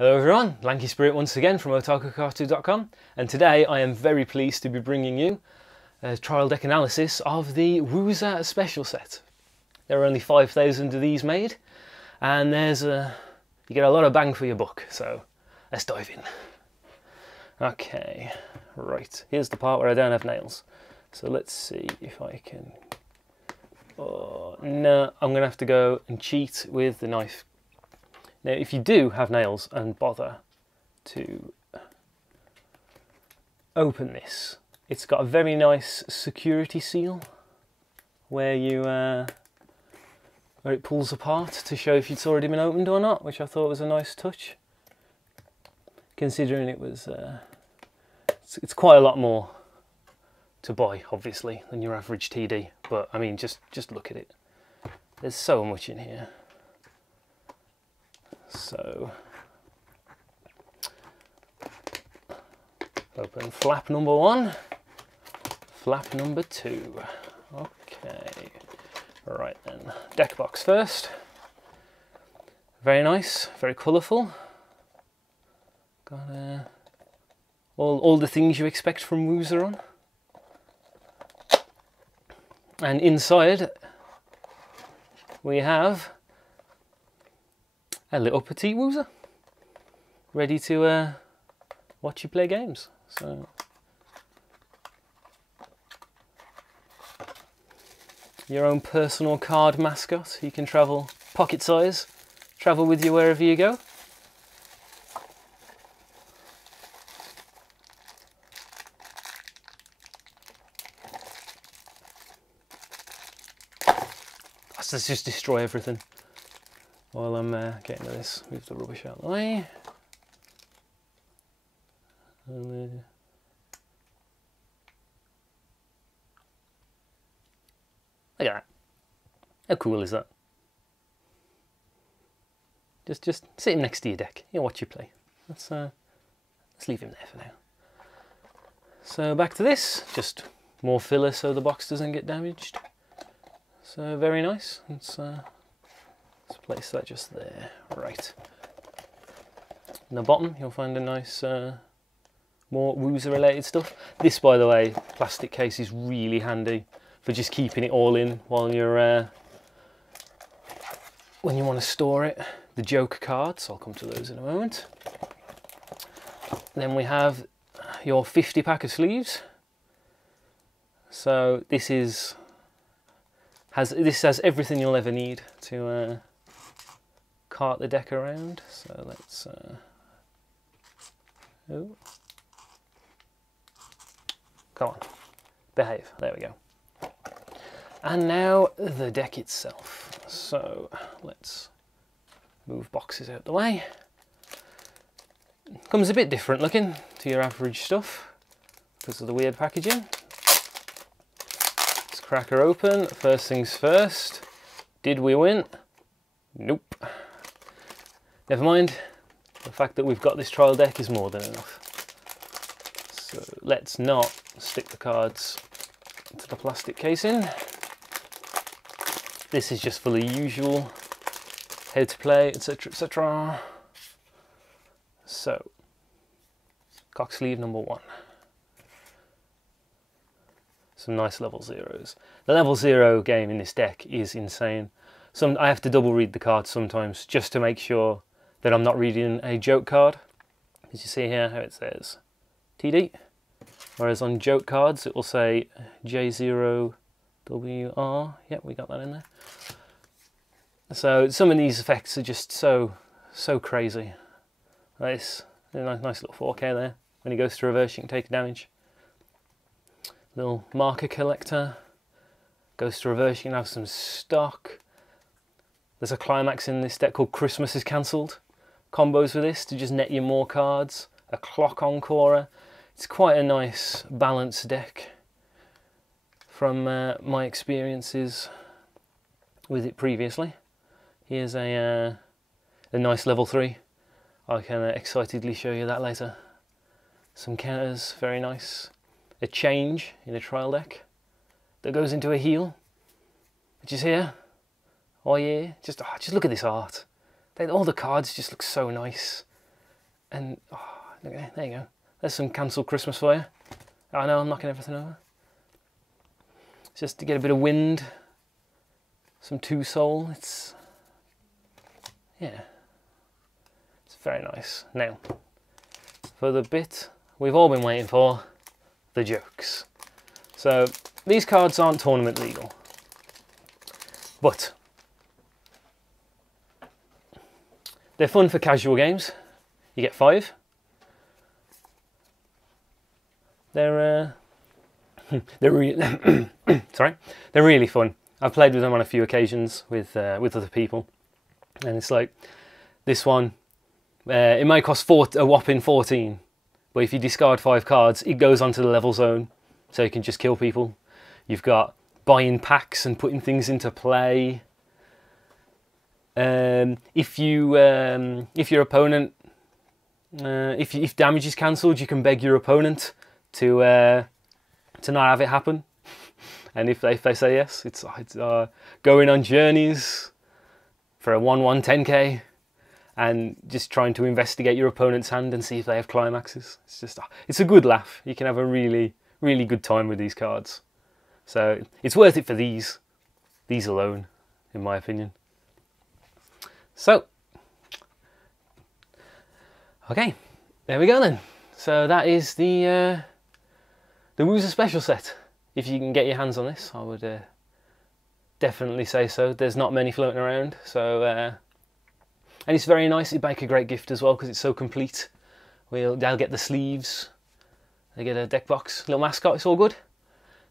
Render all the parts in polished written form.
Hello everyone, lankyspirit once again from otakukartu.com, and today I am very pleased to be bringing you a trial deck analysis of the Wooser Special set. There are only 5,000 of these made, and you get a lot of bang for your buck, so let's dive in. Okay, right, here's the part where I don't have nails. So let's see if I can... Oh, no, I'm going to have to go and cheat with the knife. Now, if you do have nails and bother to open this, it's got a very nice security seal where where it pulls apart to show if it's already been opened or not, which I thought was a nice touch, considering it was it's quite a lot more to buy, obviously, than your average TD. But I mean, just look at it. There's so much in here. So, open flap number 1, flap number 2. Okay, right then, deck box first. Very nice, very colourful. Got all the things you expect from Wooser on. And inside we have a little petite Wooser, ready to watch you play games. So, your own personal card mascot. You can travel pocket size, travel with you wherever you go. Let's just destroy everything while I'm getting to this. Move the rubbish out of the way. And, look at that. How cool is that? Just sit him next to your deck. He'll watch you play. Let's leave him there for now. So back to this. Just more filler so the box doesn't get damaged. So very nice. Let's place that just there. Right. In the bottom you'll find a nice more Wooser related stuff. This, by the way, plastic case is really handy for just keeping it all in while you're when you want to store it. The joke cards, I'll come to those in a moment. Then we have your 50 pack of sleeves. So this has everything you'll ever need to cart the deck around. So let's oh, come on, behave. There we go. And now the deck itself. So let's move boxes out the way. Comes a bit different looking to your average stuff because of the weird packaging. Crack her open. First things first. Did we win? Nope. Never mind. The fact that we've got this trial deck is more than enough. So let's not stick the cards into the plastic casing. This is just for the usual how to play, etc, etc. So, cock sleeve number 1. Some nice level zeros. The level 0 game in this deck is insane. I have to double read the cards sometimes just to make sure that I'm not reading a joke card. As you see here how it says TD, whereas on joke cards it will say J0WR. Yep, we got that in there. So some of these effects are just so crazy. Nice little 4K there. When he goes to reverse you can take damage. Little marker collector, goes to reverse, you can have some stock. There's a climax in this deck called Christmas is Cancelled. Combos with this to just net you more cards. A clock encorer. It's quite a nice balanced deck from my experiences with it previously. Here's a nice level 3. I can excitedly show you that later. Some counters, very nice. A change in a trial deck that goes into a heal, which is here. Oh yeah, just look at this art. All the cards just look so nice. And oh, okay, there you go. There's some cancelled Christmas for you. I know I'm knocking everything over. Just to get a bit of wind, some 2 soul. It's, yeah, it's very nice. Now, for the bit we've all been waiting for, the jokes. So these cards aren't tournament legal, but they're fun for casual games. You get 5. They're sorry, they're really fun. I've played with them on a few occasions with other people, and it's like this one. It might cost a whopping 14, but if you discard 5 cards, it goes onto the level zone, so you can just kill people. You've got buying packs and putting things into play. If your opponent, if damage is cancelled, you can beg your opponent to not have it happen. And if they say yes, it's going on journeys for a 1/1 10k and just trying to investigate your opponent's hand and see if they have climaxes. It's a good laugh. You can have a really good time with these cards. So it's worth it for these alone, in my opinion. So, okay, there we go then. So that is the Wooser Special set. If you can get your hands on this, I would definitely say so. There's not many floating around, so and it's very nice. It'd make a great gift as well because it's so complete. They'll get the sleeves, they get a deck box, little mascot. It's all good.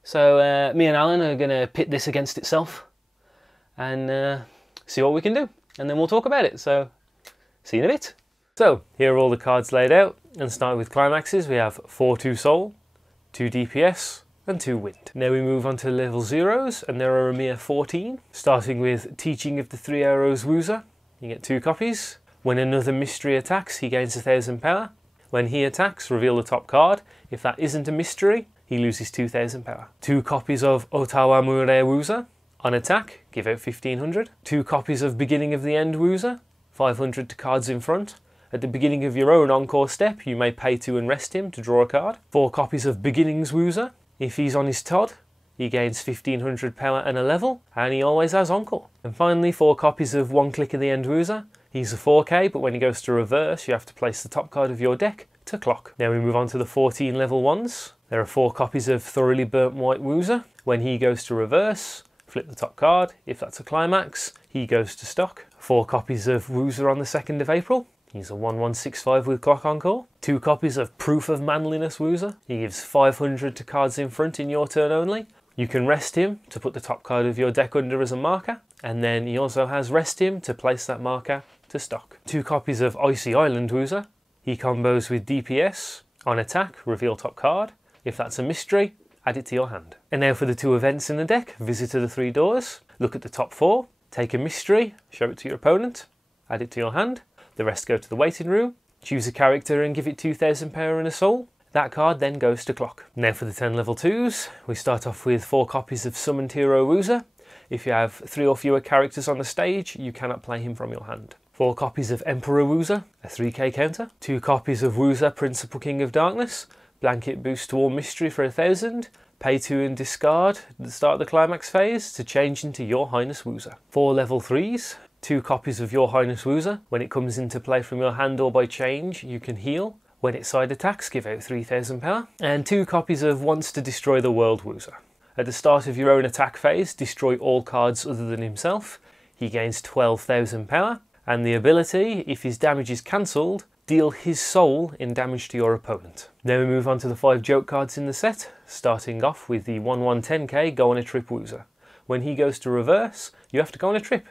So me and Alan are going to pit this against itself and see what we can do, and then we'll talk about it. So see you in a bit. So here are all the cards laid out, and starting with climaxes, we have 4/2 soul, 2 DPS, and 2 wind. Now we move on to level 0s, and there are a mere 14, starting with Teaching of the 3 Arrows Wooser. You get 2 copies. When another mystery attacks, he gains 1000 power. When he attacks, reveal the top card. If that isn't a mystery, he loses 2000 power. 2 copies of Otawa Mure Wooser. On attack, give out 1500. 2 copies of Beginning of the End Wooser, 500 to cards in front. At the beginning of your own encore step, you may pay to and rest him to draw a card. 4 copies of Beginnings Wooser. If he's on his Todd, he gains 1500 power and a level, and he always has encore. And finally, 4 copies of One Click of the End Wooser. He's a 4k, but when he goes to reverse, you have to place the top card of your deck to clock. Now we move on to the 14 level 1s. There are 4 copies of Thoroughly Burnt White Wooser. When he goes to reverse, flip the top card. If that's a climax, he goes to stock. 4 copies of Wooser on the 2nd of April. He's a 1165 with clock encore. 2 copies of Proof of Manliness Wooser. He gives 500 to cards in front in your turn only. You can rest him to put the top card of your deck under as a marker, and then he also has rest him to place that marker to stock. 2 copies of Icy Island Wooser. He combos with DPS. On attack, reveal top card. If that's a mystery, add it to your hand. And now for the 2 events in the deck. Visitor the 3 Doors. Look at the top 4. Take a mystery, show it to your opponent, add it to your hand. The rest go to the waiting room. Choose a character and give it 2000 power and a soul. That card then goes to clock. Now for the 10 level 2s, we start off with 4 copies of Summoned Hero Wooser. If you have 3 or fewer characters on the stage, you cannot play him from your hand. 4 copies of Emperor Wooser, a 3k counter. 2 copies of Wooser, Principal King of Darkness. Blanket boost to all mystery for 1000. Pay to and discard at the start of the climax phase to change into Your Highness Wooser. 4 level 3s. 2 copies of Your Highness Wooser. When it comes into play from your hand or by change, you can heal. When it side attacks, give out 3000 power. And 2 copies of Wants to Destroy the World Wooser. At the start of your own attack phase, destroy all cards other than himself. He gains 12,000 power. And the ability, if his damage is cancelled, deal his soul in damage to your opponent. Now we move on to the 5 joke cards in the set, starting off with the 1110k Go on a Trip Wooser. When he goes to reverse, you have to go on a trip.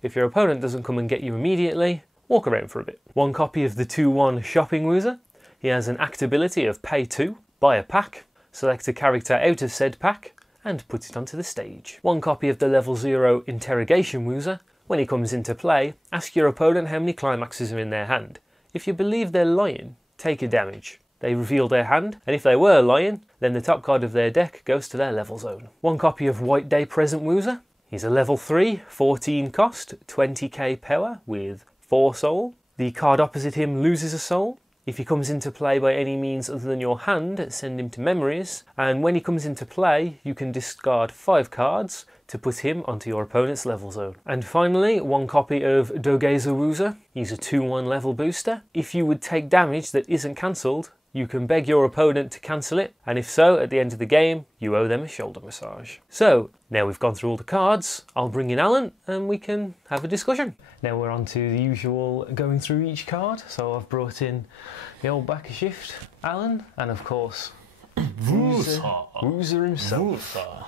If your opponent doesn't come and get you immediately, walk around for a bit. 1 copy of the 2/1 Shopping Wooser. He has an act ability of pay 2, buy a pack, select a character out of said pack, and put it onto the stage. 1 copy of the level 0 Interrogation Wooser. When he comes into play, ask your opponent how many climaxes are in their hand. If you believe they're lying, take a damage. They reveal their hand, and if they were lying, then the top card of their deck goes to their level zone. 1 copy of White Day Present Wooser. He's a level 3, 14 cost, 20k power with 4 soul. The card opposite him loses a soul. If he comes into play by any means other than your hand, send him to memories. And when he comes into play, you can discard 5 cards to put him onto your opponent's level zone. And finally, 1 copy of Dogeza Wooser. He's a 2/1 level booster. If you would take damage that isn't cancelled, you can beg your opponent to cancel it, and if so, at the end of the game, you owe them a shoulder massage. So, now we've gone through all the cards, I'll bring in Alan and we can have a discussion. Now we're on to the usual going through each card, so I've brought in the old back of shift, Alan, and of course, Wooser himself. Wooser.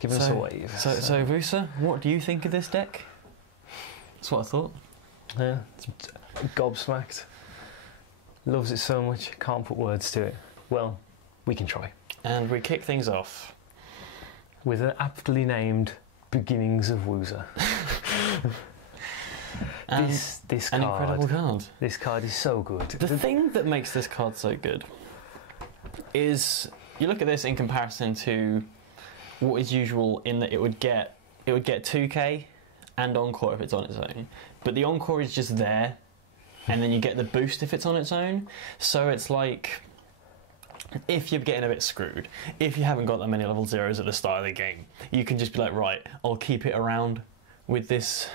Give us a wave. So Wooser, what do you think of this deck? That's what I thought. Yeah, it's gobsmacked. Loves it so much, can't put words to it. Well, we can try. And we kick things off with an aptly named Beginnings of Wooser. This an card, incredible card. This card is so good. The thing that makes this card so good is you look at this in comparison to what is usual in that it would get 2k and Encore if it's on its own, but the Encore is just there, and then you get the boost if it's on its own. So it's like, if you're getting a bit screwed, if you haven't got that many level 0s at the start of the game, you can just be like, right, I'll keep it around with this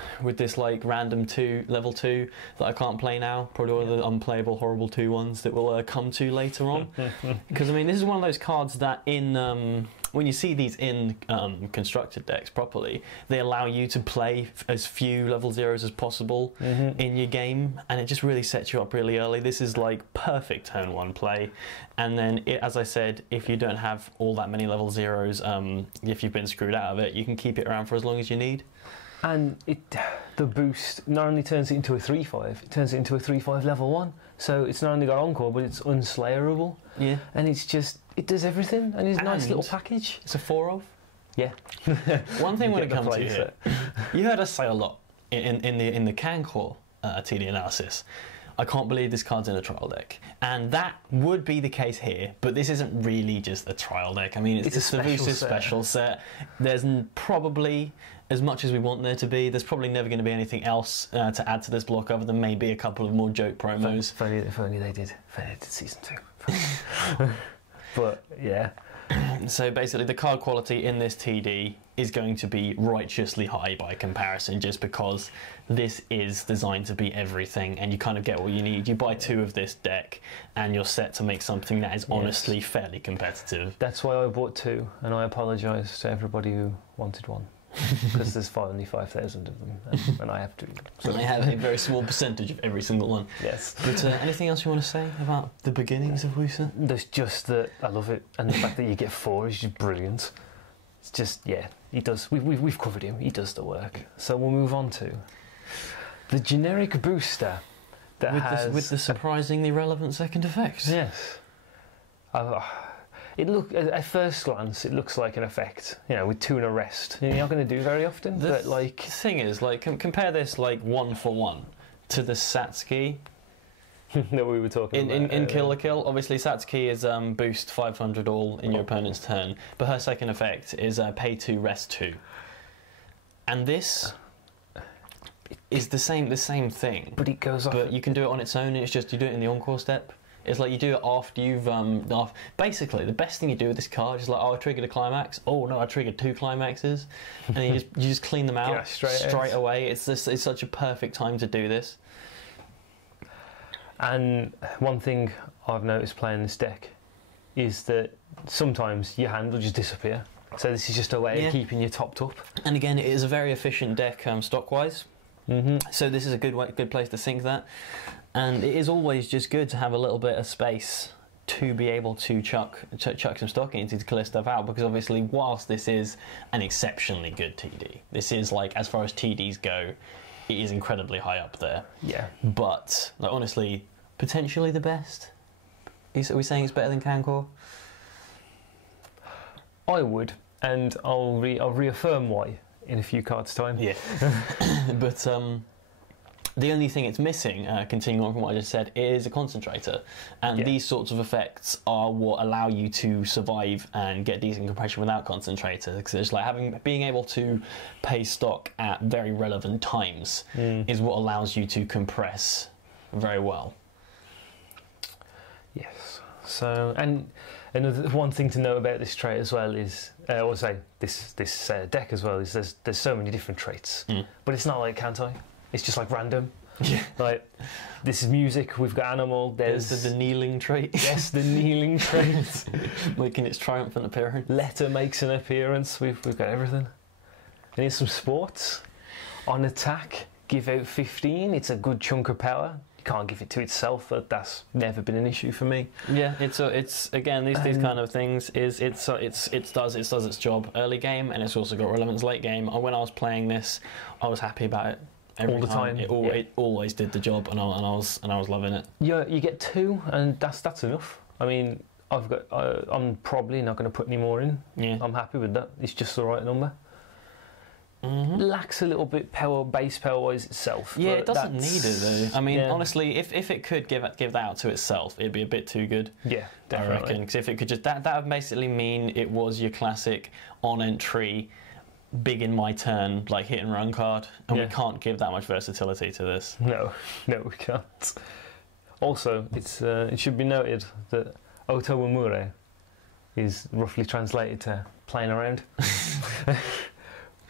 like random level 2 that I can't play now, probably one of the unplayable horrible 2 ones that we'll come to later on. Because I mean, this is one of those cards that in when you see these in constructed decks properly, they allow you to play as few level 0s as possible in your game, and it just really sets you up really early. This is like perfect turn 1 play, and then as I said, if you don't have all that many level 0s, if you've been screwed out of it, you can keep it around for as long as you need. And the boost not only turns it into a 3/5, it turns it into a 3/5 level 1. So it's not only got Encore, but it's unslayerable. Yeah. And it's just, it does everything, and it's a nice little package. It's a 4/of. Yeah. One thing when it comes to here, you heard us say a lot in the Cancor TD analysis, I can't believe this card's in a trial deck. And that would be the case here, but this isn't really just a trial deck. I mean, it's the Wooser Special set. There's probably, as much as we want there to be, there's probably never going to be anything else to add to this block other than maybe a couple of more joke promos. If only they did. If only they did season 2. But, yeah. So basically the card quality in this TD is going to be righteously high by comparison, just because this is designed to be everything and you kind of get what you need. You buy 2 of this deck and you're set to make something that is honestly fairly competitive. That's why I bought 2, and I apologise to everybody who wanted one. Because there's only 5,000 of them, and I have 2. So I have a very small percentage of every single one. Yes. But anything else you want to say about the beginnings of Wooser? There's just that I love it, and the fact that you get 4 is just brilliant. It's just, yeah, he does. We've covered him. He does the work. So we'll move on to the generic booster that with the surprisingly relevant second effect. Yes. At first glance, it looks like an effect, you know, with 2 and a rest. You're not going to do very often, but like... The thing is, like, compare this, like, 1-for-1 to the Satsuki. That we were talking about. In Kill la Kill, obviously Satsuki is boost 500 all in your opponent's turn, but her second effect is pay 2, rest 2. And this is the same thing. But it goes off... But you can do it on its own, it's just you do it in the Encore step. It's like you do it after you've basically the best thing you do with this card is like, oh, I triggered a climax. Oh no, I triggered 2 climaxes, and you just clean them out straight away. It's such a perfect time to do this. And one thing I've noticed playing this deck is that sometimes your hand will just disappear. So this is just a way of keeping you topped up. And again, it is a very efficient deck stock-wise. So this is a good place to sink that. And it is always just good to have a little bit of space to be able to chuck some stock into to clear stuff out, because obviously whilst this is an exceptionally good TD, this is like, as far as TDs go, it is incredibly high up there. Yeah. But like, honestly, potentially the best. Are we saying it's better than Cancor? I would, and I'll reaffirm why in a few cards' time. Yeah. But the only thing it's missing, continuing on from what I just said, is a concentrator. And these sorts of effects are what allow you to survive and get decent compression without concentrator. Because it's like being able to pay stock at very relevant times is what allows you to compress very well. So, and another one thing to know about this trait as well is, or say this deck as well, is there's so many different traits, but it's not like Kantai. It's just like random. Yeah. Like, this is music. We've got animal. There's the kneeling trait. Yes, the kneeling trait. Making its triumphant appearance. Letter makes an appearance. We've got everything. And here's some sports. On attack, give out 15. It's a good chunk of power. You can't give it to itself, but that's never been an issue for me. Yeah, it's again these kind of things is it does its job early game, and it's also got relevance late game. And when I was playing this, I was happy about it. All the time. It always did the job, and I was loving it. Yeah, you get 2, and that's enough. I mean, I'm probably not going to put any more in. Yeah, I'm happy with that. It's just the right number. Lacks a little bit base power wise itself. Yeah, it doesn't need it though. I mean, yeah. Honestly, if it could give that out to itself, it'd be a bit too good. Yeah, definitely. I reckon, because if it could just that would basically mean it was your classic on entry, big in my turn, like hit and run card, and we can't give that much versatility to this. No, we can't. Also, it should be noted that Oto Wamure is roughly translated to playing around.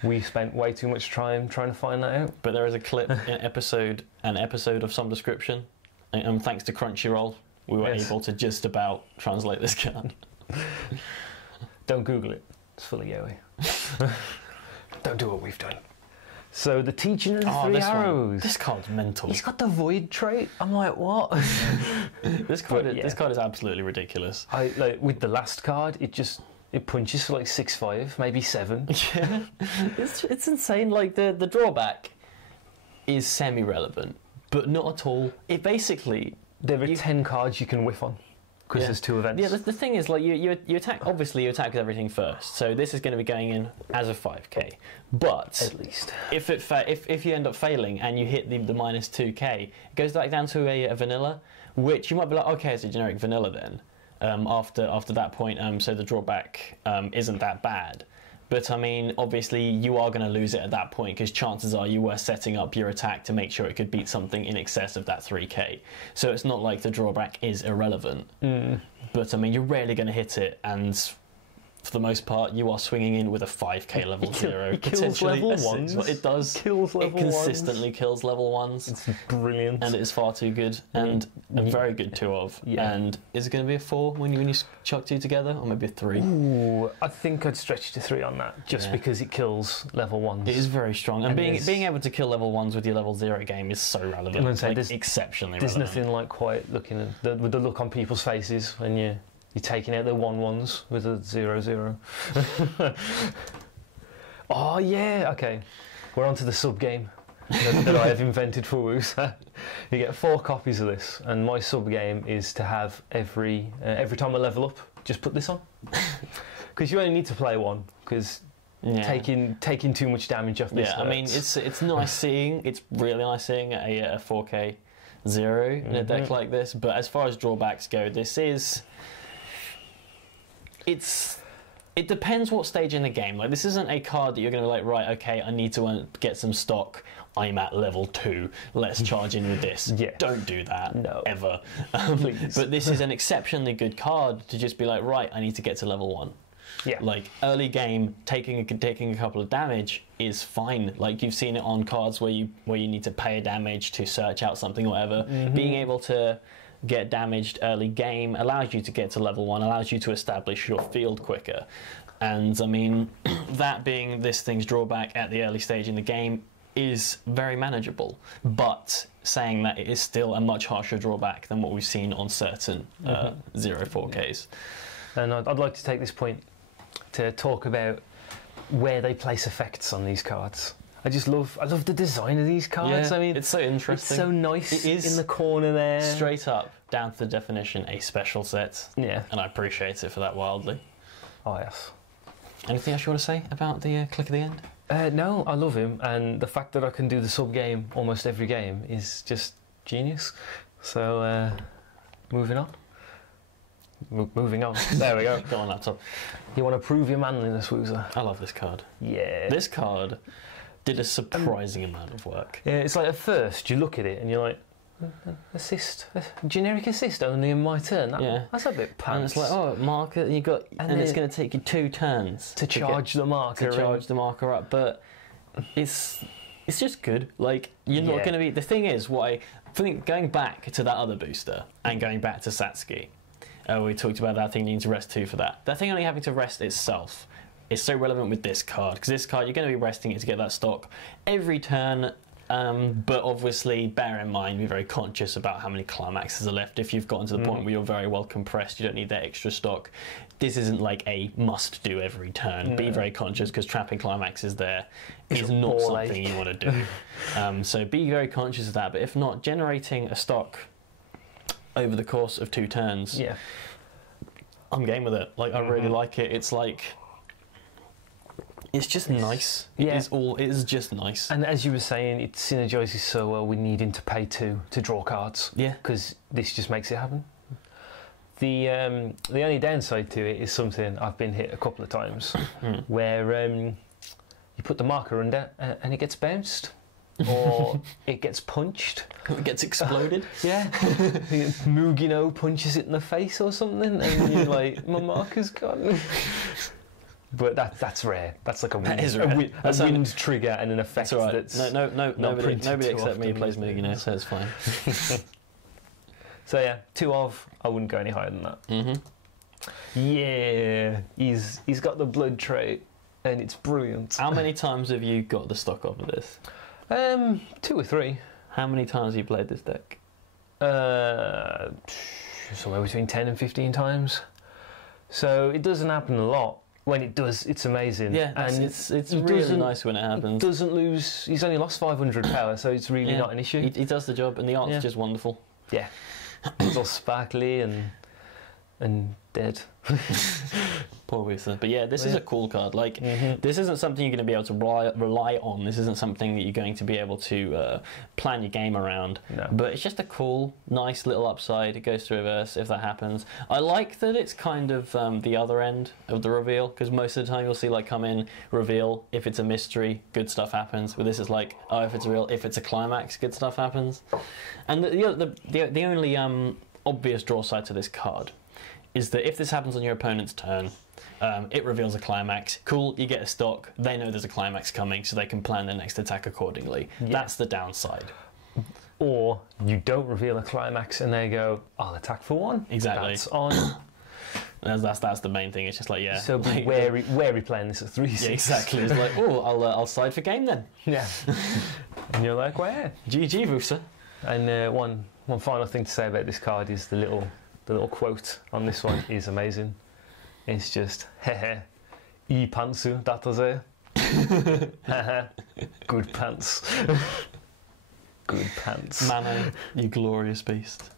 We spent way too much time trying to find that out. But there is a clip, an episode of some description, and thanks to Crunchyroll, we were able to just about translate this card. Don't Google it. It's full of yaoi. Don't do what we've done. So the teaching of the 3 arrows. This card's mental. He's got the void trait. I'm like, what? This card is absolutely ridiculous. With the last card, it punches for like 6-5, maybe 7. Yeah, it's insane. Like the drawback is semi-relevant, but not at all. It basically there are 10 cards you can whiff on because there's 2 events. Yeah, the thing is, like you attack. Obviously, you attack with everything first. So this is going to be going in as a 5k. But at least if you end up failing and you hit the minus 2k, it goes back down to a vanilla, which you might be like, okay, it's a generic vanilla then. After that point, so the drawback isn't that bad. But I mean, obviously, you are going to lose it at that point because chances are you were setting up your attack to make sure it could beat something in excess of that 3k. So it's not like the drawback is irrelevant. But I mean, you're rarely going to hit it, and for the most part, you are swinging in with a 5k level 0. It kills level 1s. It does. It consistently kills level 1s. It's brilliant. And it is far too good, and a very good 2 of. Yeah. And is it going to be a 4 when you chuck 2 together, or maybe a 3? Ooh, I think I'd stretch to 3 on that, just because it kills level 1s. It is very strong, and being able to kill level 1s with your level 0 game is so relevant. Exceptionally relevant. There's nothing like quite looking at with the look on people's faces when you're taking out the 1-1s with a 0-0. Oh yeah, okay. We're on to the sub game that I have invented for Wooser. You get 4 copies of this, and my sub game is to have every time I level up, just put this on. Because you only need to play 1, because taking too much damage off this. Yeah, I mean it's nice seeing. It's really nice seeing a 4k 0 in a deck like this. But as far as drawbacks go, this is. It depends what stage in the game. Like, this isn't a card that you're going to be like, right, okay, I need to get some stock. I'm at level 2. Let's charge in with this. Yeah. Don't do that. No. Ever. But this is an exceptionally good card to just be like, right, I need to get to level 1. Yeah. Like, early game, taking a couple of damage is fine. Like, you've seen it on cards where you need to pay a damage to search out something or whatever. Being able to get damaged early game allows you to get to level 1, allows you to establish your field quicker. And I mean, that being this thing's drawback at the early stage in the game is very manageable, but saying that it is still a much harsher drawback than what we've seen on certain 0-4Ks. And I'd like to take this point to talk about where they place effects on these cards. I love the design of these cards. Yeah, I mean, it's so interesting. It's so nice. It is in the corner there. Straight up, down to the definition, a special set. Yeah. And I appreciate it for that wildly. Oh, yes. Anything else you want to say about the click of the end? No, I love him, and the fact that I can do the sub game almost every game is just genius. So, moving on. Moving on. There we go. Go on, laptop. You want to prove your manliness, Wooser? I love this card. Yeah. This card did a surprising amount of work. Yeah, it's like at first you look at it and you're like, assist, generic assist only in my turn. That's a bit pants. And it's like, oh, marker, and it's going to take you 2 turns to charge the marker. To charge the marker up, but it's just good. Like, you're not going to be... The thing is, what I think, going back to that other booster, and going back to Satsuki, we talked about that thing needing to rest 2 for that. That thing only having to rest itself is so relevant with this card, because this card, you're going to be resting it to get that stock every turn, but obviously bear in mind, be very conscious about how many climaxes are left. If you've gotten to the point where you're very well compressed, you don't need that extra stock. This isn't like a must do every turn. Be very conscious, because trapping climaxes there is not something you want to do. So be very conscious of that, but if not, generating a stock over the course of 2 turns, I'm game with it. Like, I really like it. It's like... It's just nice. It is just nice. And as you were saying, it synergises so well with needing to pay 2 to draw cards. Yeah. Because this just makes it happen. The only downside to it is something I've been hit a couple of times, where you put the marker under and it gets bounced, or it gets punched. It gets exploded. Mugino punches it in the face or something, and you're like, my marker's gone. But that's rare. That's like a wind trigger and an effect that's nobody except me plays Mugino, so it's fine. So yeah, 2 of, I wouldn't go any higher than that. Yeah, he's got the blood trait, and it's brilliant. How many times have you got the stock of this? 2 or 3. How many times have you played this deck? Somewhere between 10 and 15 times. So it doesn't happen a lot. When it does, it's amazing. Yeah, and it's really nice when it happens. He doesn't lose. He's only lost 500 power, so it's really not an issue. He does the job, and the art's just wonderful. Yeah, it's all sparkly and dead. Poor Wooser. But yeah, this is a cool card. Like, this isn't something you're going to be able to rely on. This isn't something that you're going to be able to plan your game around. No. But it's just a cool, nice little upside. It goes to reverse if that happens. I like that it's kind of the other end of the reveal, because most of the time you'll see, like, come in, reveal. If it's a mystery, good stuff happens. But this is like, oh, if it's real, if it's a climax, good stuff happens. And the only obvious draw side to this card is that if this happens on your opponent's turn, it reveals a climax. Cool, you get a stock. They know there's a climax coming, so they can plan their next attack accordingly. Yeah. That's the downside. Or you don't reveal a climax and they go, I'll attack for 1. Exactly. That's on. That's the main thing. It's just like, So be wary playing this at 3/6. Yeah, exactly. It's like, oh, I'll side for game then. Yeah. And you're like, well, GG, Wooser. And one final thing to say about this card is the little quote on this one is amazing. It's just, hehe, I pantsu dataze. Good pants. Good pants. Mano, you glorious beast.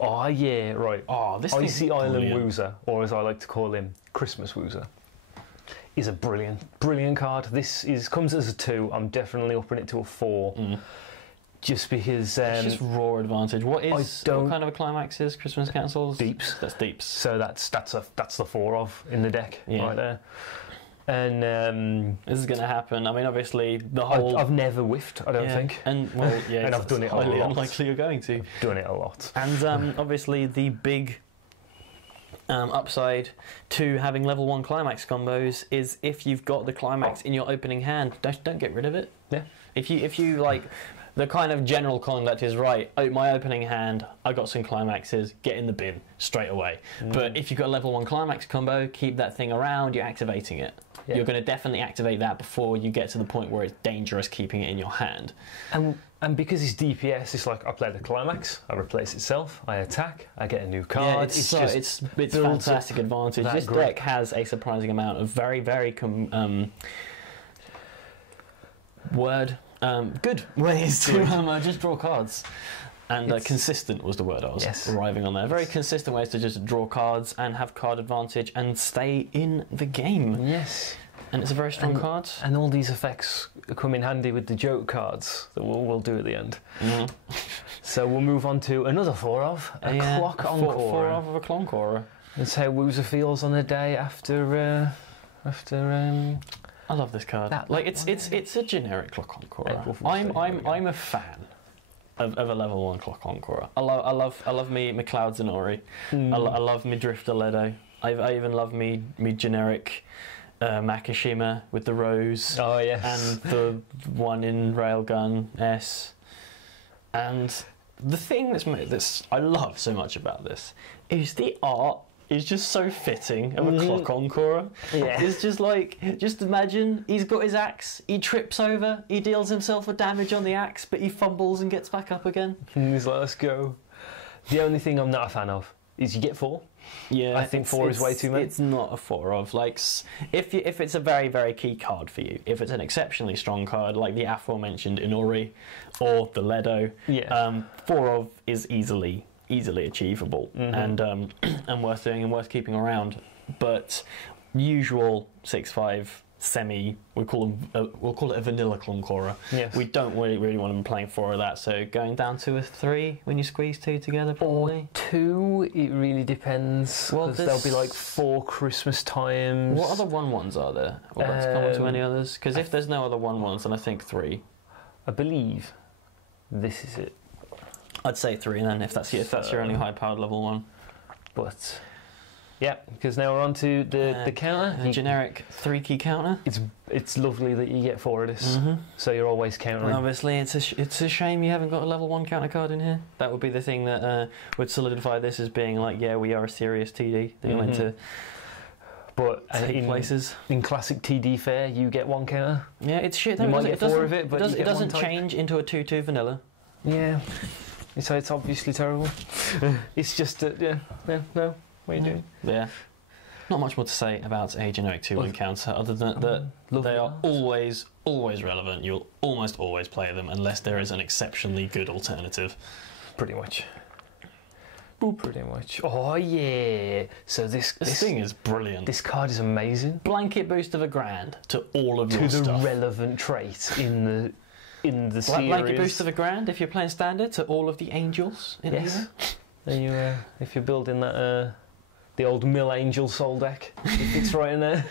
Oh yeah, right. Oh, this Icy Island Wooser, or as I like to call him, Christmas Wooser, is a brilliant card. This comes as a 2. I'm definitely upping it to a 4. Just because it's just raw advantage. What kind of a climax is Christmas cancels? Deeps. That's deeps. So that's the 4 of in the deck right there. And this is going to happen. I mean, obviously the whole. I've never whiffed. I don't think. And and I've done it a lot. Unlikely you're going to. I've done it a lot. And obviously the big upside to having level 1 climax combos is if you've got the climax in your opening hand, don't get rid of it. Yeah. If you like. The kind of general conduct is, right, my opening hand, I got some climaxes, get in the bin straight away. But if you've got a level 1 climax combo, keep that thing around, you're activating it. Yeah. You're going to definitely activate that before you get to the point where it's dangerous keeping it in your hand. And because it's DPS, it's like I play the climax, I replace itself, I attack, I get a new card. Yeah, it's fantastic advantage. This deck has a surprising amount of very, very good ways to just draw cards. And consistent was the word I was arriving on there. Very consistent ways to just draw cards and have card advantage and stay in the game. Yes. And it's a very strong card. And all these effects come in handy with the joke cards that we'll do at the end. So we'll move on to another 4 of a clock encore. 4 of a clock encore. That's how Wooser feels on the day after. I love this card. It's a generic clock encore. I'm a fan. of a level 1 Clock Conqueror. I love me McLeod Zenori. I love me Drifter Ledo. I even love me generic Makishima with the rose. Oh yes. And the one in Railgun S. And the thing that's I love so much about this is the art is just so fitting of a Clock Conqueror. Yeah. It's just like, just imagine he's got his axe, he trips over, he deals himself a damage on the axe, but he fumbles and gets back up again. And he's like, let's go. The only thing I'm not a fan of is you get 4. Yeah, I think 4 is way too many. It's not a 4 of, like, if it's a very, very key card for you, if it's an exceptionally strong card like the aforementioned Inori or the Ledo, 4 of is easily achievable and worth doing and worth keeping around. But usual 6/5 semi, we'll call it a vanilla Cloncora. Yes. We don't really want to be playing 4 of that, so going down to a 3 when you squeeze 2 together, probably. Or 2, it really depends. Well, because there'll be like 4 Christmas times. What other 1/1s are there? Or let's come on to any others? Because if there's no other 1/1s, then I think 3. I believe this is it. I'd say 3, and then if that's your only high-powered level 1. But yeah, because now we're on to the counter. A generic 3-key counter. It's lovely that you get 4 of this, so you're always countering. And obviously, it's a shame you haven't got a level 1 counter card in here. That would be the thing that would solidify this as being like, yeah, we are a serious TD that you're meant to. But take places. In classic TD fare, you get 1 counter. Yeah, it's shit. Though, you might get 4 of it, but it doesn't change into a 2/2 vanilla. Yeah. So it's obviously terrible. It's just, no, what are you doing? Yeah. Not much more to say about a generic 2/1 counter, other than that they are always relevant. You'll almost always play them unless there is an exceptionally good alternative. Pretty much. Pretty much. Oh yeah. So this thing is brilliant. This card is amazing. Blanket boost of £1,000 to all of your stuff. To the relevant trait in the series. Blanket boost of £1,000 if you're playing standard to all of the angels in here. Then you, if you're building that the old Mill Angel Soul deck, it's right in there.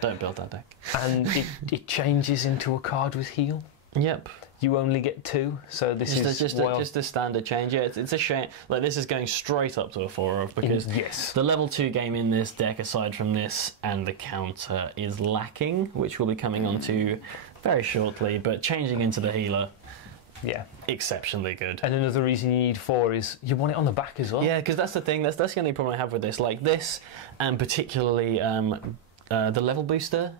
Don't build that deck. And it changes into a card with heal. Yep. You only get 2, so this is just a standard change. Yeah, it's a shame. Like, this is going straight up to a 4 of, because the level 2 game in this deck, aside from this and the counter, is lacking, which we'll be coming on to very shortly. But changing into the healer, exceptionally good. And another reason you need 4 is you want it on the back as well. Yeah, because that's the thing. That's the only problem I have with this. Like this, and particularly the level booster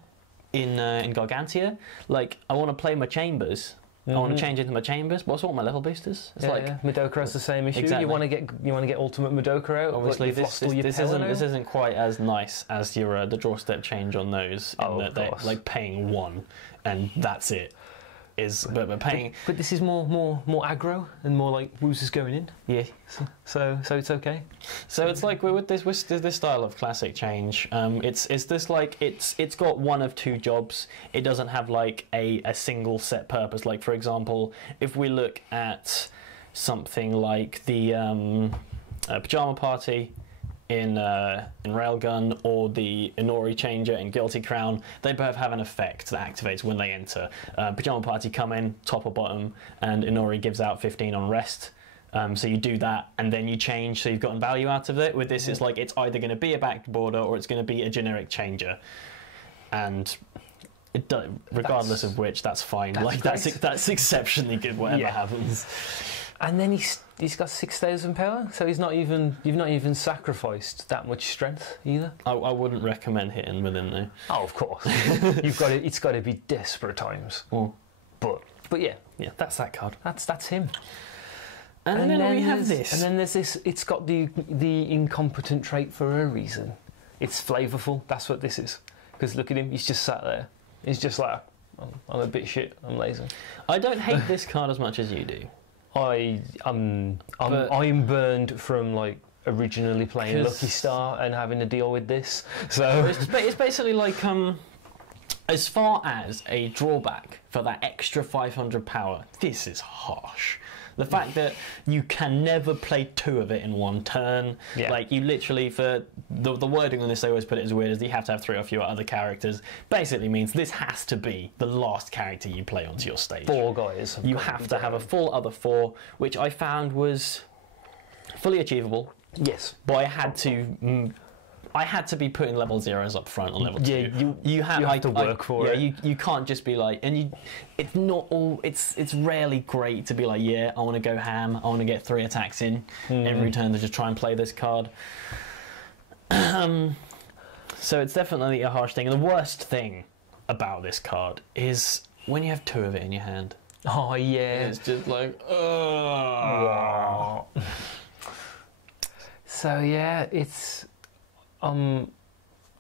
in Gargantia. Like, I want to play my chambers. I want to change into my chambers, but I want my level boosters. It's Madoka has the same issue. Exactly. You want to get ultimate Madoka out. Obviously, this isn't quite as nice as your the draw step change on those. Of they're course. like paying 1, and that's it. But paying. But this is more aggro and more like Wooser's going in. Yeah. So it's okay. So it's like with this style of classic change. It's got 1 of 2 jobs. It doesn't have like a single set purpose. Like, for example, if we look at something like the Pajama Party in Railgun, or the Inori Changer in Guilty Crown, they both have an effect that activates when they enter. Pajama Party come in, top or bottom, and Inori gives out 15 on rest. So you do that, and then you change, so you've gotten value out of it. With this, it's like it's either going to be a backed border or it's going to be a generic changer. And regardless of which, that's fine. That's exceptionally good, whatever happens. And then he's got 6,000 power, so you've not even sacrificed that much strength either. I wouldn't recommend hitting with him though. Oh, of course. It's got to be desperate times. But yeah, that's that card. That's him. And then we have this. And then there's this. It's got the incompetent trait for a reason. It's flavourful. That's what this is. Because look at him. He's just sat there. He's just like, I'm a bit shit. I'm lazy. I don't hate this card as much as you do. I'm burned from like originally playing Lucky Star and having to deal with this. So it's basically like as far as a drawback for that extra 500 power, this is harsh. The fact that you can never play 2 of it in one turn. Yeah. Like, you literally, for the wording on this, they always put it as weird as you have to have 3 or fewer other characters. Basically means this has to be the last character you play onto your stage. 4 guys. You have to have a full other 4, which I found was fully achievable. Yes. But I had to be putting level 0s up front on level 2. Yeah, you have to work for it. Yeah, you can't just be like, it's not all. It's rarely great to be like, yeah, I want to go ham. I want to get 3 attacks in every turn to just try and play this card. So it's definitely a harsh thing. And the worst thing about this card is when you have 2 of it in your hand. Oh yeah. It's just like, oh. So yeah, it's the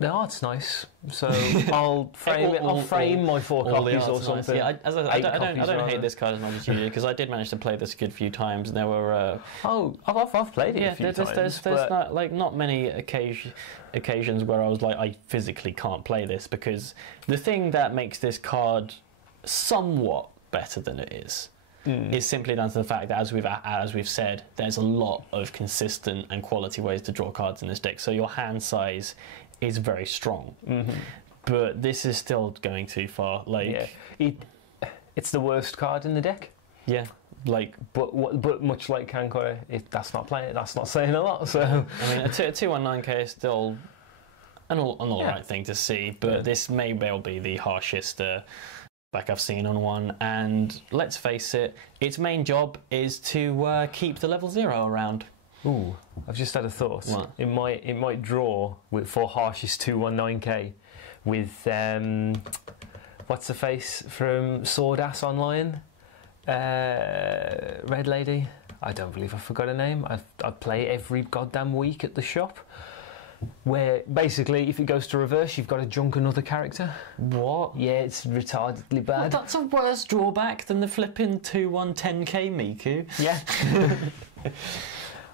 art's nice. So I'll frame my 4 copies or something. Nice. Yeah, I don't rather. hate this card as much as you do, because I did manage to play this a good few times, and there were I've played it a few times. There's not many occasions where I was like, I physically can't play this, because the thing that makes this card somewhat better than it is simply down to the fact that, as we've said, there's a lot of consistent and quality ways to draw cards in this deck. So your hand size is very strong, but this is still going too far. Like, it's the worst card in the deck. Yeah, like, but much like Kankura, that's not saying a lot. So I mean, a 219k is still an alright thing to see, but this may well be the harshest back I've seen on one, and let's face it, its main job is to keep the level 0 around. Ooh, I've just had a thought. What? It might draw for harshest 219k with what's the face from Sword Ass Online, Red Lady. I don't believe I forgot her name. I play every goddamn week at the shop, where basically if it goes to reverse, you've got to junk another character. What? Yeah, it's retardedly bad. Well, that's a worse drawback than the flipping 2-1-10k Miku. Yeah.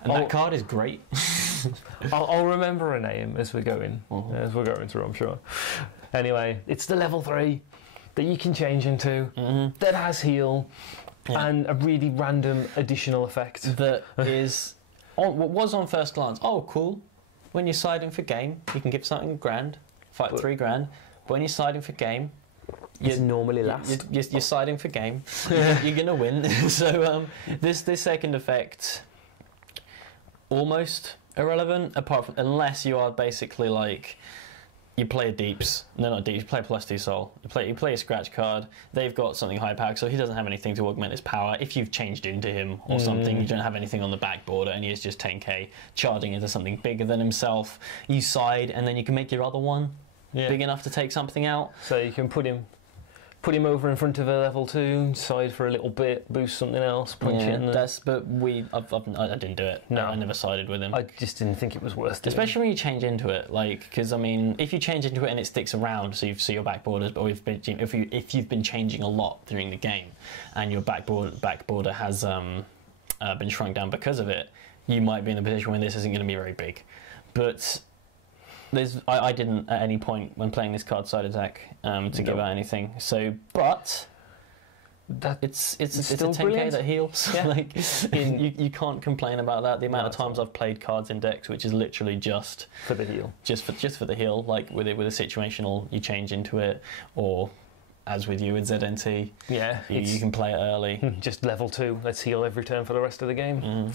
And that card is great. I'll remember her name as we're going through, I'm sure. Anyway, it's the level 3 that you can change into, that has heal, and a really random additional effect. That is, what was on first glance, oh cool, when you're siding for game, you can give something grand, fight 3 grand, but when you're siding for game, it's normally last. You're siding for game, you're going to win. So this second effect, almost irrelevant, apart from, unless you are basically like, you play a deeps, no, not deeps, you play +2 soul, you play a scratch card, they've got something high power, so he doesn't have anything to augment his power. If you've changed into him or something, you don't have anything on the back border, and he is just 10k charging into something bigger than himself, you side, and then you can make your other one big enough to take something out. So you can put him over in front of a level 2, side for a little bit, boost something else, punch it in there. I didn't do it. No. I never sided with him. I just didn't think it was worth it. Especially when you change into it, like, because I mean, if you change into it and it sticks around, so you see your back borders, but if you've been changing a lot during the game, and your back border has been shrunk down because of it, you might be in a position where this isn't going to be very big. But I didn't at any point when playing this card side attack to give out anything. So, but it's still a 10k brilliant. that heals. Yeah. Like, you can't complain about that. The amount of times I've played cards in decks which is literally just for the heal, just for the heal. Like with a situational, you change into it, or as with you with ZNT, you can play it early. Just level 2. Let's heal every turn for the rest of the game.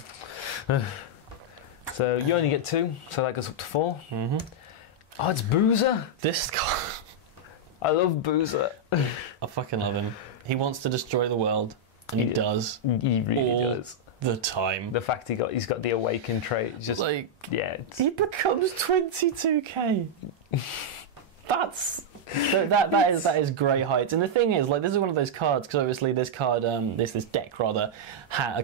So you only get 2, so that goes up to 4. Oh, it's Wooser. This guy, I love Wooser. I fucking love him. He wants to destroy the world, and he does. He really all does. The time. The fact he's got the awaken trait, just like, he becomes 22k. That is great heights. And the thing is, like, this is one of those cards, because obviously this card, this deck rather,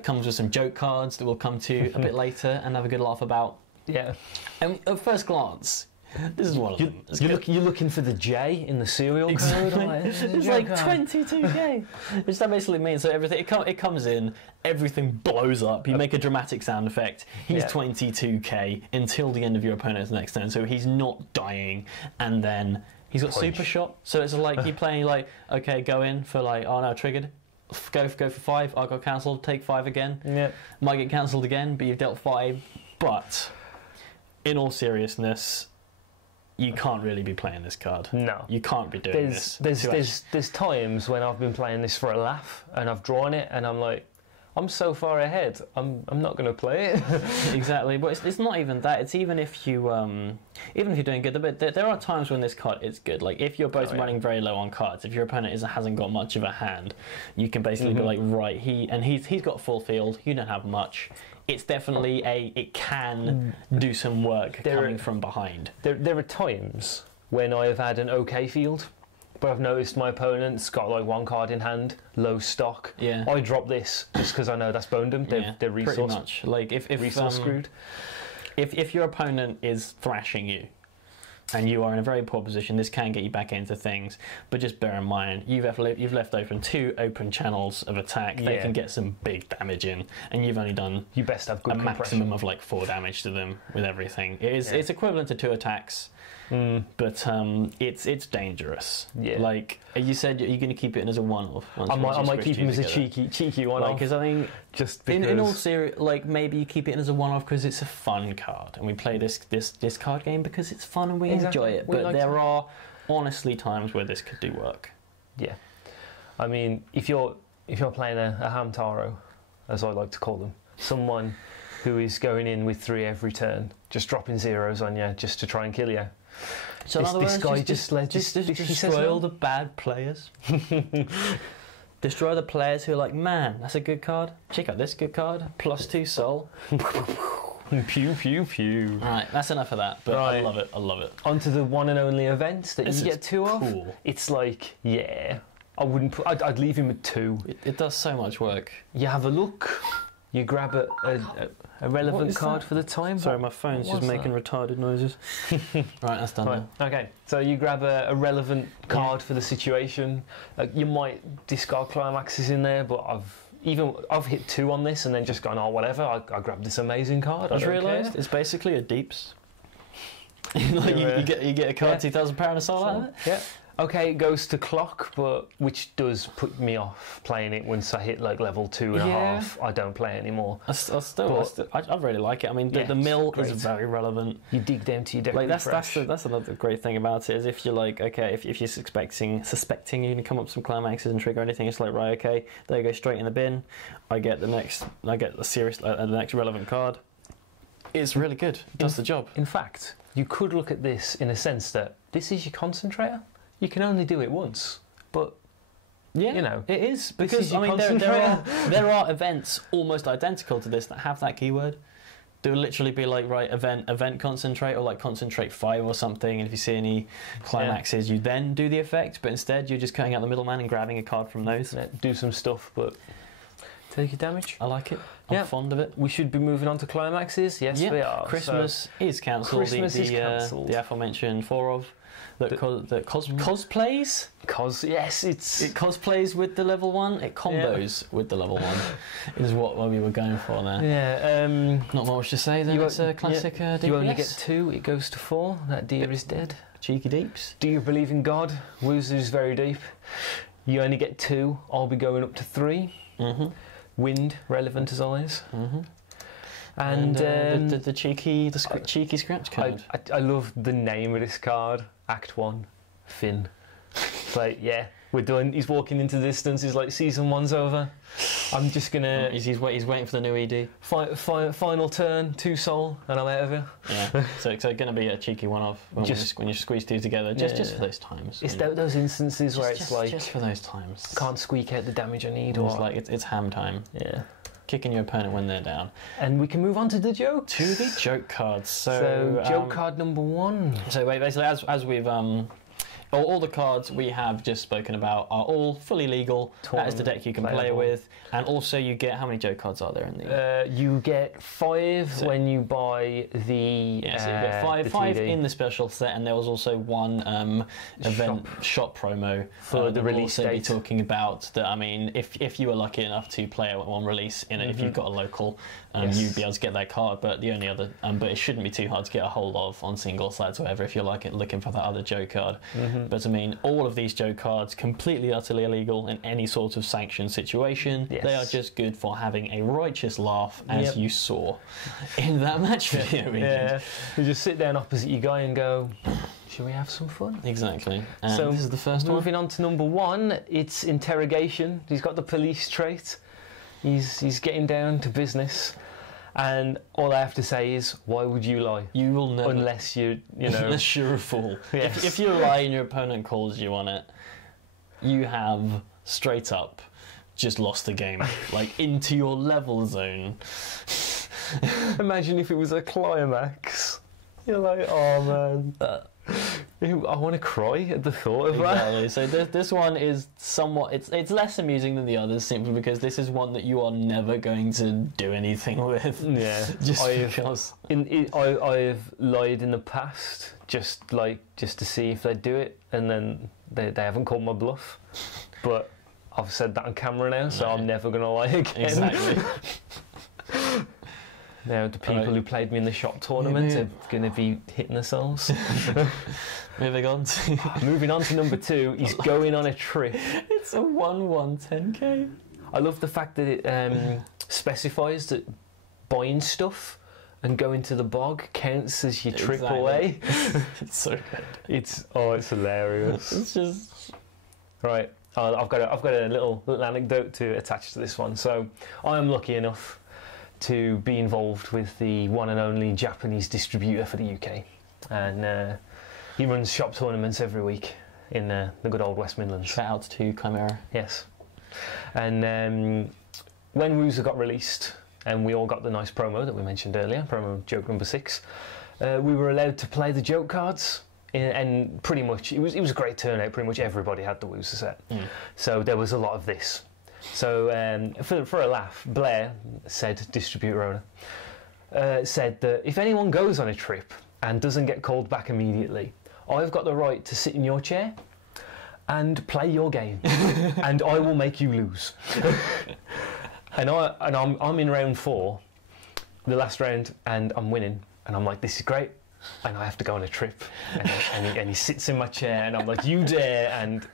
comes with some joke cards that we'll come to a bit later and have a good laugh about. Yeah. And at first glance, this is one of them. You're looking for the J in the serial exactly. code. It's like 22k. Which that basically means that everything it comes in, everything blows up. You make a dramatic sound effect. He's 22k until the end of your opponent's next turn, so he's not dying, and then he's got super shot. So it's like you're playing like, okay, go in for like, oh no, triggered. go for 5. I got cancelled. Take 5 again. Yeah. Might get cancelled again, but you've dealt 5. But in all seriousness, you can't really be playing this card. No. You can't be doing this. There's times when I've been playing this for a laugh and I've drawn it and I'm like, I'm so far ahead. I'm not going to play it. Exactly, but it's not even that. It's even if you're doing good. But there are times when this card is good. Like if you're both running very low on cards, if your opponent hasn't got much of a hand, you can basically be like, right, he's got full field. You don't have much. It's definitely it can do some work coming from behind. There are times when I have had an okay field, but I've noticed my opponent's got like 1 card in hand, low stock. Yeah. I drop this just because I know that's boned them. They're resource, pretty much. Like if resource screwed. If your opponent is thrashing you, and you are in a very poor position, this can get you back into things. But just bear in mind, you've left open 2 open channels of attack. They can get some big damage in, and you've only done you best have good a maximum of like 4 damage to them with everything. It's equivalent to 2 attacks. But it's dangerous. Yeah. Like you said, you're going to keep it in as a one-off. I might keep him as a cheeky one-off. Because I think just because in all serious, like maybe you keep it in as a one-off because it's a fun card, and we play this card game because it's fun and we enjoy it. But there are honestly times where this could do work. Yeah. I mean, if you're playing a Hamtaro, as I like to call them, someone who is going in with 3 every turn, just dropping 0s on you just to try and kill you. So this guy just destroy all the bad players. Destroy the players who are like, man, that's a good card. Check out this good card. +2 soul. Pew pew pew. Right, that's enough of that. But right. I love it. Onto the one and only events that you get 2 of. Cool. It's like, yeah, I wouldn't. I'd leave him at 2. It does so much work. You have a look. You grab a relevant card for the time. Sorry, my phone's just making retarded noises. Right, that's done. Right. Okay, so you grab a relevant card for the situation. You might discard climaxes in there, but I've hit 2 on this and then just gone, oh whatever. I grabbed this amazing card. I've realised it's basically a deeps. Like you get a card, £2,000 and a soul out of it. Yeah. Okay, it goes to clock, but which does put me off playing it once I hit like level 2.5. I don't play anymore. I really like it. I mean, the mill is very relevant. You dig down to your deck. Like that's another great thing about it is if you're like, okay, if you're suspecting you can come up with some climaxes and trigger anything, it's like, right, okay, there you go, straight in the bin. I get the next relevant card. It's really good. It does the job. In fact, you could look at this in a sense that this is your concentrator. You can only do it once, but yeah, you know it is because I mean there are events almost identical to this that have that keyword. There will literally be like event concentrate or like concentrate 5 or something. And if you see any climaxes, you then do the effect. But instead, you're just cutting out the middleman and grabbing a card from those. Do some stuff, but take your damage. I like it. I'm fond of it. We should be moving on to climaxes. Yes, we are. Christmas is cancelled. The aforementioned 4 of. That cosplays? It cosplays with the level 1. It combos with the level 1. Is what we were going for there. Yeah. Not much to say. Then it's a classic. DPS. You only get 2. It goes to 4. That deer is dead. Cheeky deeps. Do you believe in God? Wooser's very deep. You only get 2. I'll be going up to 3. Wind, relevant as always. And the cheeky scratch card. I love the name of this card. Act 1, Finn. It's like, yeah, we're done. He's walking into the distance. He's like, season 1's over. I'm just gonna. He's waiting for the new ED. Final turn, 2 soul, and I'm out of here. Yeah. So it's gonna be a cheeky one-off when you squeeze 2 together, just for those times. It's those instances where it's like just for those times. Can't squeak out the damage I need, or it's like it's ham time. Yeah. Kicking your opponent when they're down. And we can move on to the jokes. To the joke cards. So joke card number 1. So basically, as we've all the cards we have just spoken about are all fully legal. That is the deck you can play with. And also you get, how many joke cards are there in the... you get 5 when you buy the... Yeah, so you get 5 in the special set, and there was also 1 event shop promo for the release date. We'll also be talking about that. I mean, if you were lucky enough to play one release in it, if you've got a local, you'd be able to get that card. But the only other, but it shouldn't be too hard to get a hold of on single sites or whatever if you're looking for that other joke card. But I mean, all of these joke cards, completely utterly illegal in any sort of sanctioned situation. Yes. They are just good for having a righteous laugh, as you saw in that match video. Yeah, you just sit down opposite your guy and go, shall we have some fun? Exactly. And so this is the first one. Moving on to number 1, it's interrogation. He's got the police trait. He's getting down to business. And all I have to say is, why would you lie? You will never. Unless you know. Unless you're a fool. Yes. If you lie and your opponent calls you on it, you have straight up just lost the game. Like, into your level zone. Imagine if it was a climax. You're like, oh man. I want to cry at the thought of that. Exactly. So this one is somewhat. It's less amusing than the others, simply because this is one that you are never going to do anything with. Yeah, just because. I've lied in the past, just to see if they'd do it, and then they haven't called my bluff. But I've said that on camera now, so I'm never going to lie again. Exactly. Now the people who played me in the shop tournament are going to be hitting themselves. Moving on to number 2, he's going on a trip. It's a 1-1-10k. I love the fact that it specifies that buying stuff and going to the bog counts as your trip away. It's so good. It's hilarious. It's just right. I've got a little anecdote to attach to this one. So I am lucky enough to be involved with the one and only Japanese distributor for the UK, and he runs shop tournaments every week in the good old West Midlands. Shout out to Chimera. Yes. And when Wooser got released, and we all got the nice promo that we mentioned earlier, promo joke number 6, we were allowed to play the joke cards, and pretty much it was a great turnout. Pretty much everybody had the Wooser set, so there was a lot of this. So for a laugh, Blair said, distributor owner, said that if anyone goes on a trip and doesn't get called back immediately, I've got the right to sit in your chair and play your game, and I will make you lose. and I'm in round 4, the last round, and I'm winning, and I'm like, this is great. And I have to go on a trip, and he sits in my chair, and I'm like, you dare, and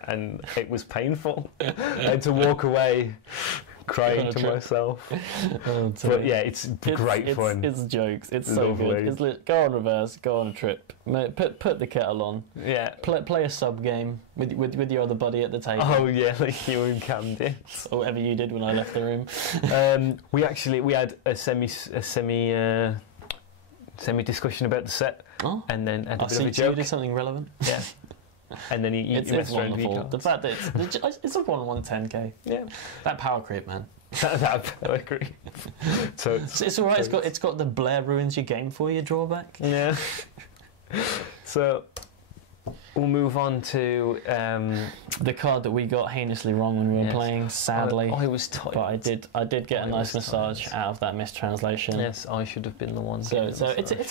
it was painful. I had to walk away crying to myself. But yeah, it's great fun. It's jokes. It's so good. Go on reverse. Go on a trip. Put the kettle on. Yeah. Play a sub game with your other buddy at the table. Oh yeah, like you and Cam did, or whatever you did when I left the room. We had a semi discussion about the set, and then had a bit of a joke. You did something relevant. Yeah. And then it's wonderful. The fact that it's a 1-1-10k. Yeah. That power creep, man. that power creep. So it's all right. It's got the Blair ruins your game for you drawback. Yeah. So we'll move on to the card that we got heinously wrong when we were playing. Sadly, I was tight, but I did get a nice massage out of that mistranslation. Yes, I should have been the one. So it's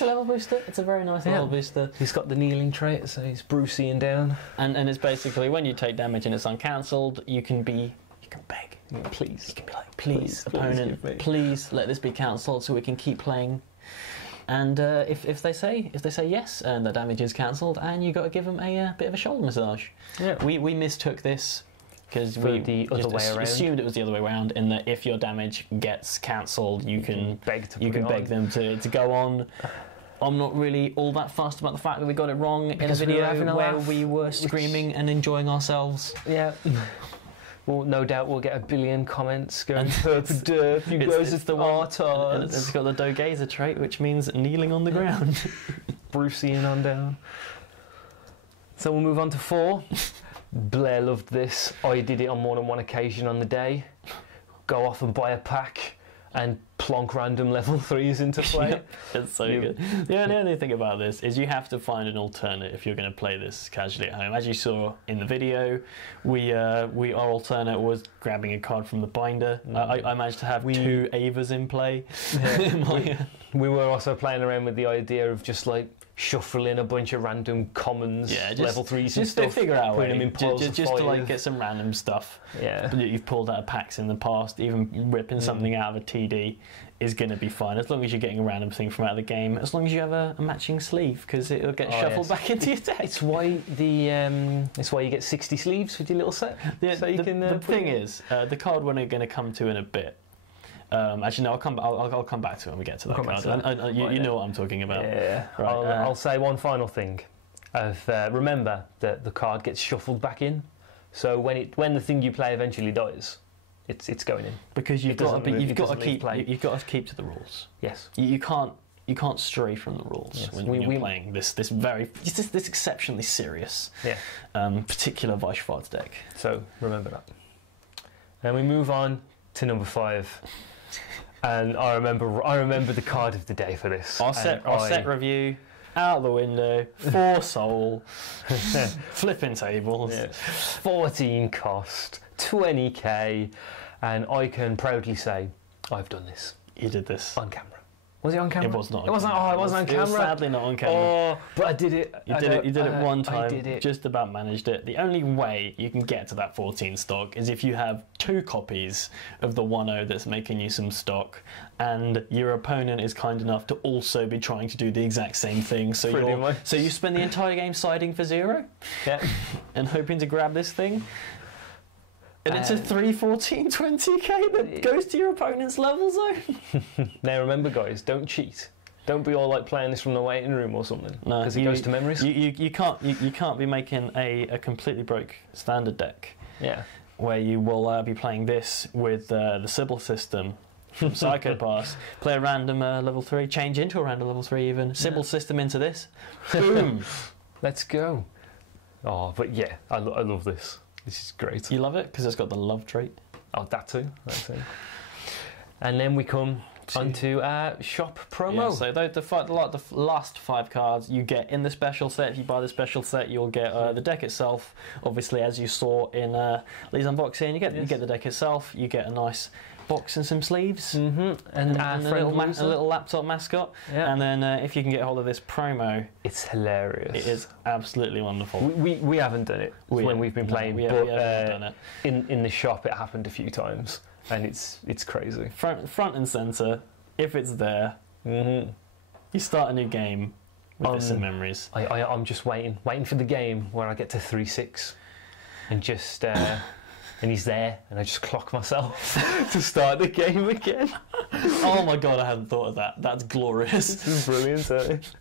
a level booster. It's a very nice level booster. He's got the kneeling trait, so he's Bruceying down. And it's basically when you take damage and it's uncancelled, you can beg. Please. You can be like, please opponent, please let this be cancelled so we can keep playing. And if they say yes, and the damage is cancelled, and you got to give them a bit of a shoulder massage. Yeah. We mistook this because we assumed it was the other way around. In that if your damage gets cancelled, you can beg them to go on. I'm not really all that fussed about the fact that we got it wrong in a video where we were screaming and enjoying ourselves. Yeah. Well, no doubt we'll get a billion comments going, derp, you guys are the artards. And it's got the Dogazer trait, which means kneeling on the ground. Bruceying on down. So we'll move on to 4. Blair loved this. I did it on more than one occasion on the day. Go off and buy a pack and plonk random level 3s into play. It's so good. The only thing about this is you have to find an alternate if you're going to play this casually at home. As you saw in the video, our alternate was grabbing a card from the binder. I managed to have 2 Avas in play. Yeah. We were also playing around with the idea of just like shuffling a bunch of random commons, level 3s and stuff. Just to figure out a way, just to like get some random stuff. Yeah. You've pulled out of packs in the past, even ripping something out of a TD. is going to be fine, as long as you're getting a random thing from out of the game, as long as you have a matching sleeve, because it'll get shuffled back into your deck. It's why it's why you get 60 sleeves with your little set. Yeah, so you can, the thing is, the card we're going to come to in a bit. Actually, no, I'll come back to it when we get to that card. You know what I'm talking about. Yeah. Right, I'll say one final thing. Remember that the card gets shuffled back in, so when the thing you play eventually dies, it's going in. Because you've got to keep to the rules. Yes. You can't stray from the rules when you're playing this exceptionally serious, particular Weiss Schwarz deck. So remember that. And we move on to number 5. And I remember the card of the day for this. Our set review, out the window, 4 soul, flipping tables, 14 cost, 20k, and I can proudly say I've done this. You did this on camera. Was it on camera? It was not. It wasn't. Oh, it wasn't on camera. It was sadly not on camera. Oh, but I did it. You did it one time. I did it. Just about managed it. The only way you can get to that 14 stock is if you have 2 copies of the 1/0 that's making you some stock, and your opponent is kind enough to also be trying to do the exact same thing. So you spend the entire game siding for 0, and hoping to grab this thing. And it's a 3/14 20k that goes to your opponent's level zone. Now remember, guys, don't cheat. Don't be all like playing this from the waiting room or something. No, because it goes to memories. You can't be making a completely broke standard deck. Yeah. Where you will be playing this with the Sybil system from Psycho Pass. Play a random level 3, change into a random level 3 even. Sybil system into this. Boom. Let's go. Oh, but yeah, I love this. This is great. You love it because it's got the love trait. Oh, that too. And then we come onto shop promo. Yeah, so the last 5 cards you get in the special set. If you buy the special set, you'll get the deck itself. Obviously, as you saw in Lee's unboxing, you get the deck itself. You get a nice box and some sleeves, and a little laptop mascot. Yeah. And then if you can get hold of this promo, it's hilarious. It is absolutely wonderful. We haven't done it when we've been playing, we but haven't done it. In the shop it happened a few times, and it's crazy. Front and centre, if it's there, you start a new game with this in memories. I'm just waiting for the game where I get to 3-6, and just. And he's there, and I just clock myself to start the game again. Oh my god, I hadn't thought of that. That's glorious. This is brilliant, isn't it?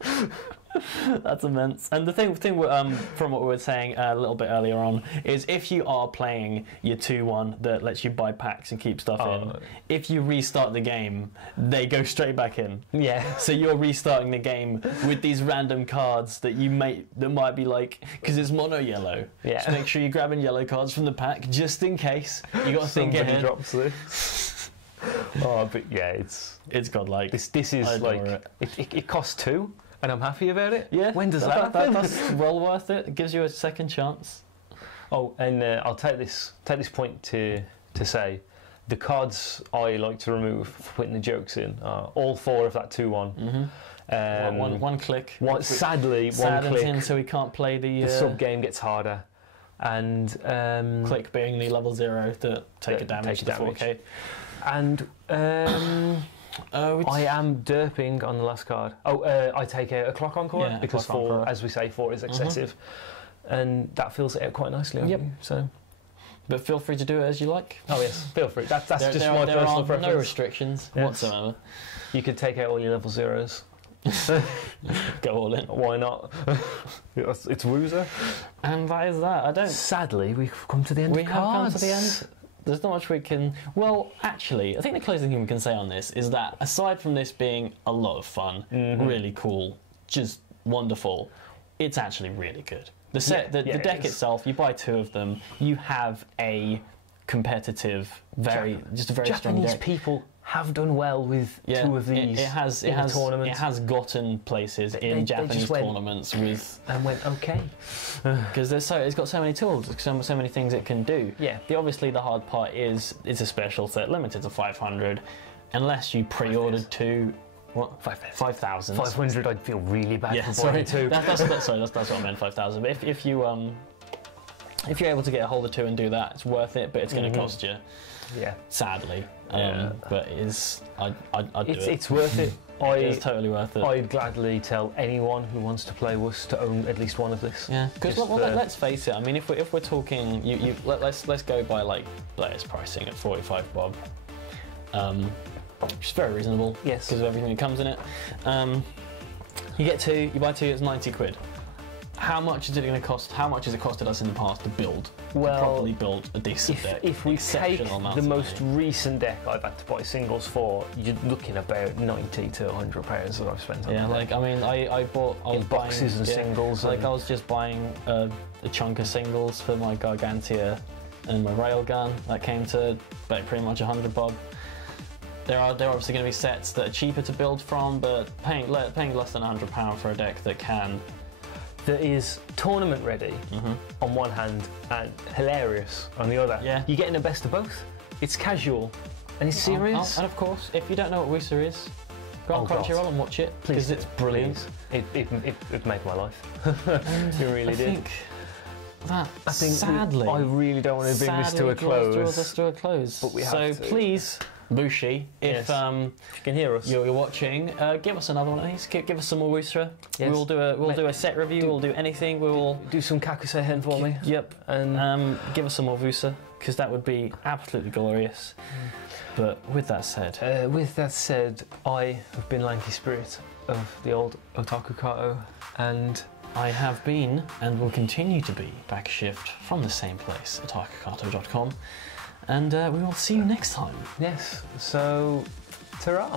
That's immense. And the thing from what we were saying a little bit earlier on is if you are playing your 2-1 that lets you buy packs and keep stuff in, if you restart the game, they go straight back in. Yeah. So you're restarting the game with these random cards that might be like, because it's mono yellow. Yeah. So make sure you're grabbing yellow cards from the pack just in case. You got to think ahead. Drops this. But yeah, it's godlike. This is like it costs 2. And I'm happy about it. Yeah. When does that happen? That's well worth it. It gives you a second chance. Oh, and I'll take this point to say, the cards I like to remove for putting the jokes in are all 4 of that 2-1. One click. Sadly, one click. In, so we can't play the sub game gets harder. And click being the level 0 to take a damage to 4k. And I am derping on the last card. I take a clock encore because 4, as we say, 4 is excessive, and that fills it out quite nicely. Yep. So, but feel free to do it as you like. Oh yes, feel free. That's just my personal preference. No restrictions whatsoever. You could take out all your level 0s. Go all in. Why not? It's Wooser. And that is that. Sadly, we've come to the end. We have come to the end. There's not much we can... Well, actually, I think the closest thing we can say on this is that aside from this being a lot of fun, really cool, just wonderful, it's actually really good. The deck itself, you buy 2 of them, you have a competitive, very strong deck. Japanese people have done well with 2 of these. It has gotten places in Japanese tournaments with and went okay because it's got so many tools, so many things it can do. Yeah. Obviously the hard part is it's a special set limited to 500, unless you pre-ordered 2. What? 5,000. 500. I'd feel really bad for buying 2. That's what I meant. 5,000. But if you if you're able to get a hold of 2 and do that, it's worth it, but it's going to cost you. Yeah. Sadly. Yeah. But it is. I'd do it. It's worth it. It's totally worth it. I'd gladly tell anyone who wants to play Wuss to own at least one of this. Yeah, because let's face it. I mean, if we're talking, let's go by like Blair's pricing at 45 bob, which is very reasonable. Yes. Because of everything that comes in it. You get 2, you buy 2, it's 90 quid. How much is it going to cost? How much has it costed us in the past to build? Well, to properly build a decent deck. If we take the most money. recent deck I've had to buy singles for, you're looking about 90 to 100 pounds that I've spent on. Yeah, like I mean, I was in boxes and singles. Like I was just buying a chunk of singles for my Gargantia and my railgun. That came to about pretty much 100 bob. There are obviously going to be sets that are cheaper to build from, but paying less than £100 for a deck that is tournament ready on one hand and hilarious on the other. Yeah. You're getting the best of both. It's casual and it's serious. And of course, if you don't know what Wooser is, go on Crunchyroll and watch it, because it's brilliant. It made my life. It really did. I think sadly, I really don't want to bring this to a close. Draws us to a close. But we have so to. Please, Bushi, if you can hear us, you're watching, give us another one of these. Give us some more Wooser. Yes. We'll do a set review. We'll do anything. We will do some Kakusei for me. Yep. And give us some more Wooser, because that would be absolutely glorious. But with that said, I have been Lanky Spirit of the old Otaku Kato, and I have been and will continue to be Backshift from the same place, otakukato.com. And we will see you next time. Yes, so, ta-ra.